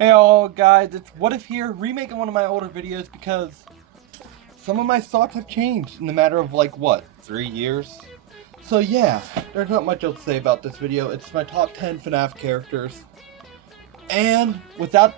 Hey all guys, it's What If here, remaking one of my older videos because some of my thoughts have changed in the matter of like, what, 3 years? So yeah, there's not much else to say about this video. It's my top 10 FNAF characters. And without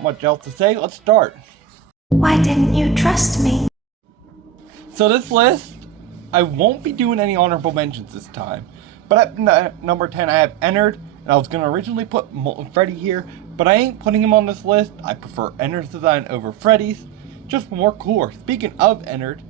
much else to say, let's start. Why didn't you trust me? So this list, I won't be doing any honorable mentions this time. But at number 10 I have Ennard, and I was going to originally put Molten Freddy here, but I ain't putting him on this list. I prefer Ennard's design over Freddy's, just more cooler. Speaking of Ennard,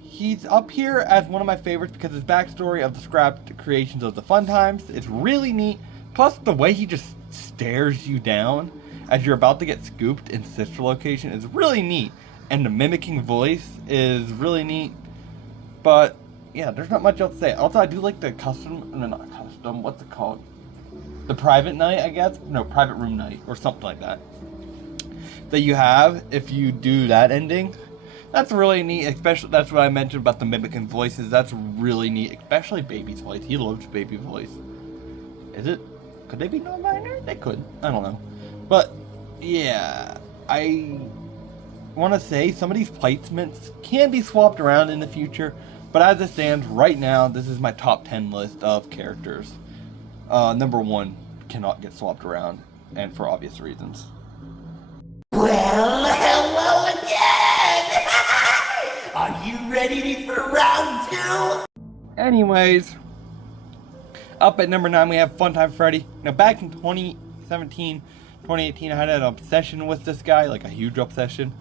he's up here as one of my favorites because his backstory of the scrapped creations of the Fun Times is really neat. Plus the way he just stares you down as you're about to get scooped in sister location is really neat. And the mimicking voice is really neat. But yeah, there's not much else to say. Also, I do like the what's it called? The private night, I guess? No, private room night, or something like that. That you have if you do that ending. That's really neat, especially, that's what I mentioned about the mimicking voices. That's really neat, especially Baby's voice. He loves Baby's voice. Is it? Could they be non-binary? They could. I don't know. But, yeah, I want to say some of these placements can be swapped around in the future. But as it stands right now, this is my top 10 list of characters. Number 1 cannot get swapped around, and for obvious reasons. Well, hello again! Are you ready for round 2? Anyways, up at number 9 we have Funtime Freddy. Now back in 2017, 2018, I had an obsession with this guy, like a huge obsession,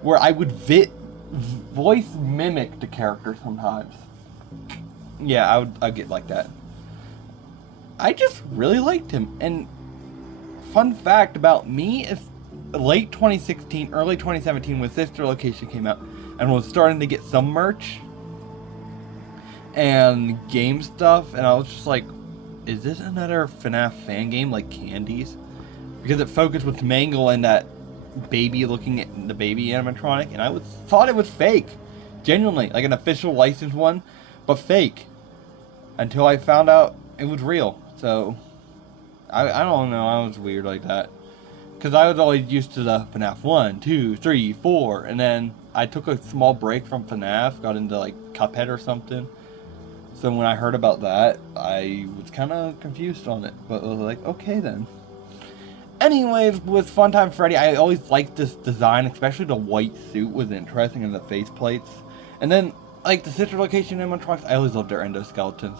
where I would voice mimic the character sometimes. Yeah, I'd get like that. I just really liked him. And fun fact about me is late 2016, early 2017 when Sister Location came out and was starting to get some merch and game stuff, and I was just like, is this another FNAF fan game like Candies? Because it focused with Mangle and that baby looking at the baby animatronic, and I thought it was fake, genuinely, like an official licensed one, but fake, until I found out it was real. So I don't know, I was weird like that, because I was always used to the FNAF 1, 2, 3, 4, and then I took a small break from FNAF, got into like Cuphead or something. So when I heard about that, I was kind of confused on it, but I was like, okay then. Anyways, with Funtime Freddy, I always liked this design, especially the white suit was interesting and the faceplates. And then, like the Sister Location animatronics, I always loved their endoskeletons.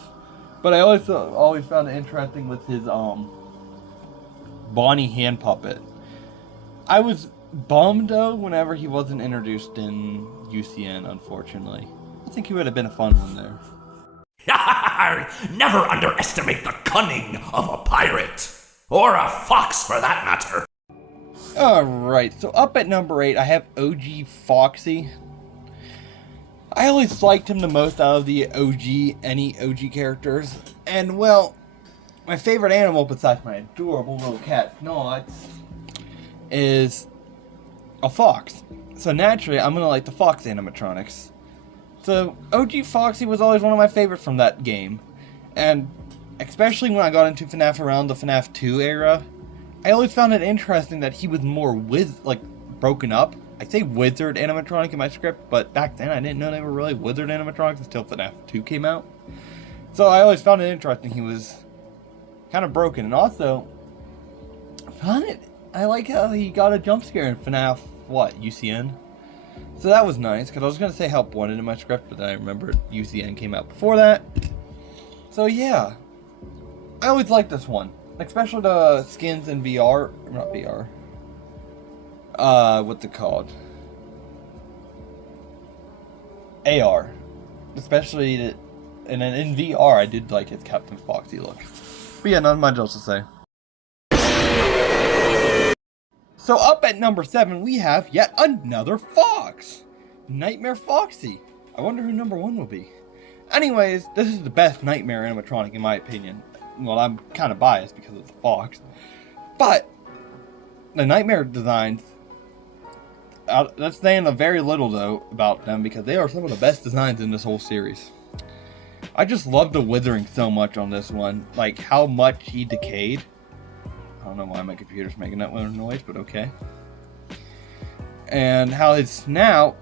But I always found it interesting with his Bonnie hand puppet. I was bummed though whenever he wasn't introduced in UCN, unfortunately. I think he would have been a fun one there. Never underestimate the cunning of a pirate. Or a fox, for that matter. Alright, so up at number 8, I have OG Foxy. I always liked him the most out of the any OG characters. And, well, my favorite animal, besides my adorable little cat, Snots, is a fox. So naturally, I'm going to like the fox animatronics. So, OG Foxy was always one of my favorites from that game. And especially when I got into FNAF around the FNAF 2 era, I always found it interesting that he was more broken up. I say wizard animatronic in my script, but back then I didn't know they were really wizard animatronics until FNAF 2 came out. So I always found it interesting he was kind of broken. And also, I like how he got a jump scare in FNAF, UCN? So that was nice, because I was going to say Help Wanted in my script, but then I remembered UCN came out before that. So yeah, I always liked this one, especially the skins in VR, not VR, what's it called? AR, especially, and then in VR, I did like his Captain Foxy look. But yeah, not much else to say. So up at number 7, we have yet another fox, Nightmare Foxy. I wonder who number 1 will be. Anyways, this is the best Nightmare animatronic in my opinion. Well, I'm kind of biased because it's a fox. But the Nightmare designs, let's say a very little though about them because they are some of the best designs in this whole series. I just love the withering so much on this one. Like how much he decayed. I don't know why my computer's making that weird noise, but okay. And how his snout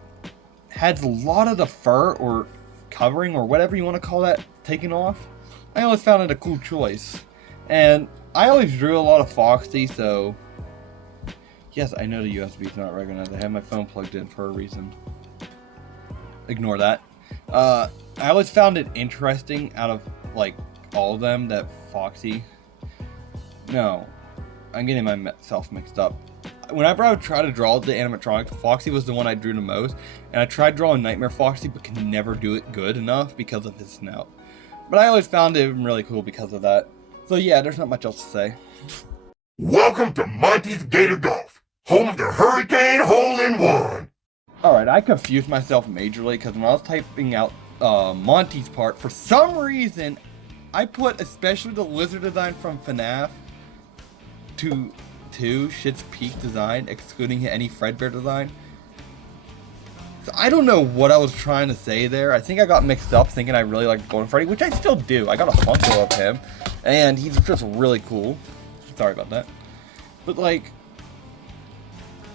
has a lot of the fur or covering or whatever you want to call that taken off. I always found it a cool choice. And I always drew a lot of Foxy, so yes, I know the USB's not recognized. I have my phone plugged in for a reason. Ignore that. I always found it interesting out of like all of them that Foxy. No, I'm getting myself mixed up. Whenever I would try to draw the animatronics, Foxy was the one I drew the most, and I tried drawing Nightmare Foxy, but could never do it good enough because of his snout. But I always found it really cool because of that. So yeah, there's not much else to say. Welcome to Monty's Gator Golf, home of the Hurricane Hole-in-One. Alright, I confused myself majorly because when I was typing out Monty's part, for some reason, I put especially the lizard design from FNAF to Shit's Peak design, excluding any Fredbear design. So I don't know what I was trying to say there. I think I got mixed up thinking I really liked Golden Freddy, which I still do. I got a Funko of him, and he's just really cool. Sorry about that. But like,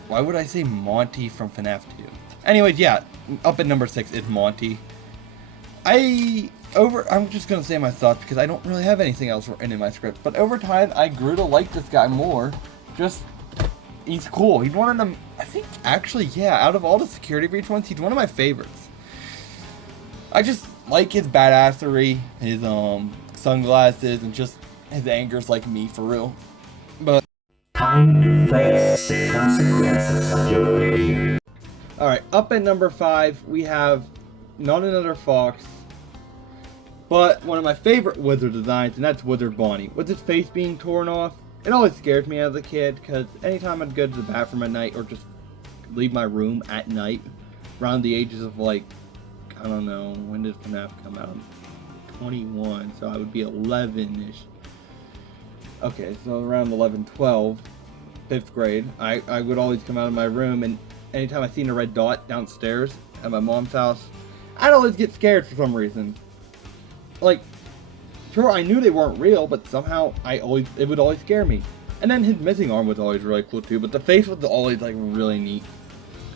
why would I say Monty from FNAF 2? Anyways, yeah, up at number 6 is Monty. I'm just gonna say my thoughts because I don't really have anything else written in my script. But over time, I grew to like this guy more. He's cool. He's one of them. I think actually, yeah, out of all the security breach ones, he's one of my favorites. I just like his badassery, his sunglasses, and just his anger's like me for real. But time to face the consequences of your behavior. Alright, up at number 5, we have not another fox, but one of my favorite wizard designs, and that's Wizard Bonnie. With his face being torn off, it always scared me as a kid, because anytime I'd go to the bathroom at night, or just leave my room at night, around the ages of like, I don't know, when did FNAF come out? 21, so I would be 11-ish. Okay, so around 11, 12, 5th grade, I would always come out of my room, and anytime I seen a red dot downstairs at my mom's house, I'd always get scared for some reason. Like, sure, I knew they weren't real, but somehow it would always scare me. And then his missing arm was always really cool too, but the face was always like really neat.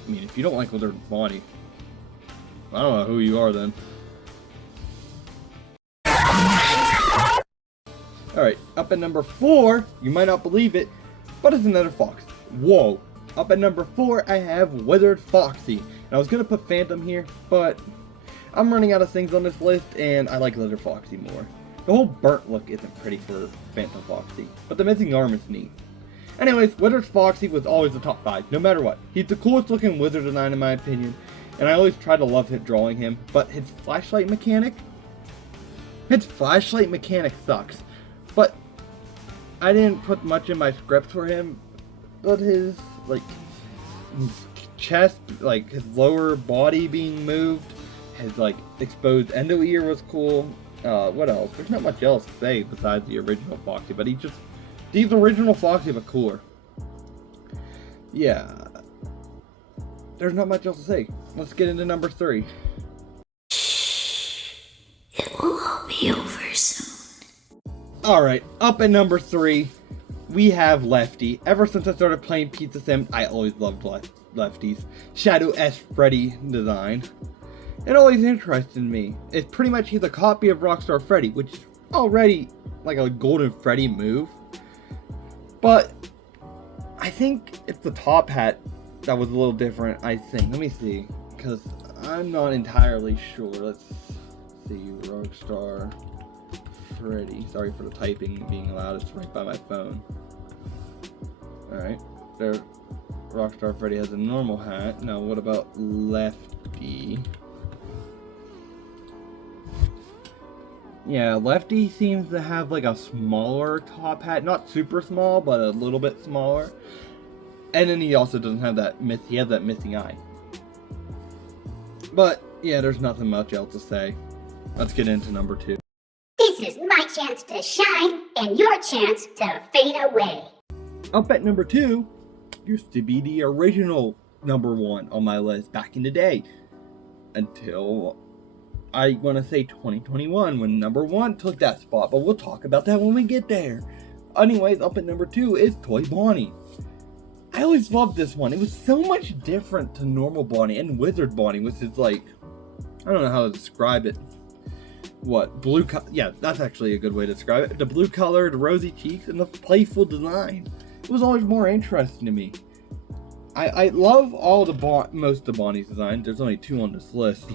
I mean, if you don't like Wizard Bonnie, I don't know who you are then. Alright, up at number 4, you might not believe it, but it's another fox. Whoa! Up at number 4, I have Wizard Foxy. And I was gonna put Phantom here, but I'm running out of things on this list, and I like Wizard Foxy more. The whole burnt look isn't pretty for Phantom Foxy, but the missing arm is neat. Anyways, Wizard Foxy was always the top 5, no matter what. He's the coolest looking wizard design in my opinion, and I always try to love drawing him, but his flashlight mechanic sucks. But I didn't put much in my script for him, but his chest, like his lower body being moved, his like exposed endo ear was cool. What else? There's not much else to say besides the original Foxy, but these original Foxy but cooler. Yeah. There's not much else to say. Let's get into number 3. It will all be over soon. Alright, up at number 3, we have Lefty. Ever since I started playing Pizza Sim, I always loved Lefty's Shadow S. Freddy design. It always interested me. It's pretty much he's a copy of Rockstar Freddy, which is already like a Golden Freddy move. But I think it's the top hat that was a little different, I think. Let me see, because I'm not entirely sure. Let's see, Rockstar Freddy. Sorry for the typing being loud, it's right by my phone. Alright, there. Rockstar Freddy has a normal hat. Now what about Lefty? Yeah, Lefty seems to have like a smaller top hat. Not super small, but a little bit smaller. And then he also doesn't have that he has that missing eye. But yeah, there's nothing much else to say. Let's get into number 2. This is my chance to shine and your chance to fade away. Up at number 2 used to be the original number 1 on my list back in the day. Until I want to say 2021 when number 1 took that spot, but we'll talk about that when we get there. Anyways, up at number 2 is Toy Bonnie. I always loved this one. It was so much different to normal Bonnie and Wizard Bonnie, which is like, I don't know how to describe it. What, blue yeah, that's actually a good way to describe it. The blue colored rosy cheeks and the playful design. It was always more interesting to me. I love all the most of Bonnie's designs. There's only 2 on this list.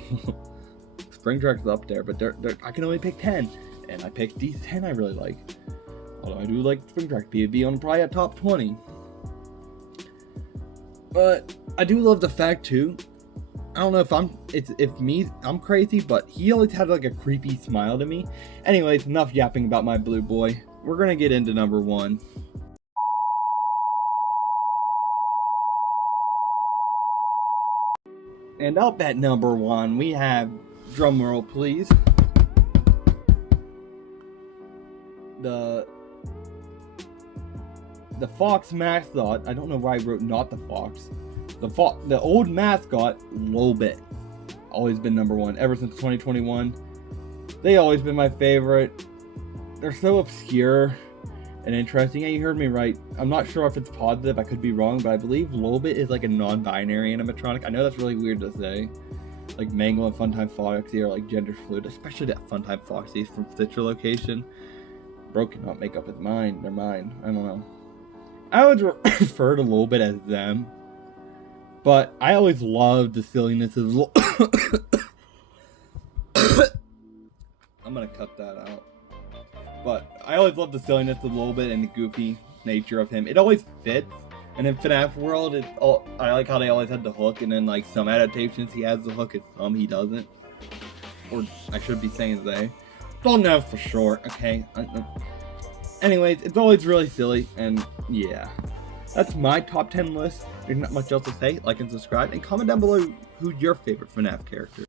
Springtrack's up there, but I can only pick 10. And I picked these 10 I really like. Although I do like Springtrack PvP on probably a top 20. But I do love the fact too, I don't know if I'm crazy, but he always had like a creepy smile to me. Anyways, enough yapping about my blue boy. We're gonna get into number 1. And up at number 1, we have, drumroll please, the fox mascot. I don't know why I wrote not the fox. The old mascot, Lobit. Always been number 1 ever since 2021. They always been my favorite. They're so obscure and interesting. Yeah, you heard me right. I'm not sure if it's positive. I could be wrong, but I believe Lobit is like a non-binary animatronic. I know that's really weird to say. Like Mangle and Funtime Foxy are like gender fluid, especially that Funtime Foxy from Central location. Bro cannot make up his mind. They're mine. I don't know. I would refer to Lobit as them. But I always loved the silliness of I'm gonna cut that out. But I always loved the silliness of Lobit and the goofy nature of him. It always fits. And in FNAF World, I like how they always had the hook, and then like some adaptations he has the hook and some he doesn't. Or I should be saying they. Don't know for sure, okay? Anyways, it's always really silly, and yeah. That's my top 10 list. There's not much else to say. Like and subscribe, and comment down below who's your favorite FNAF character.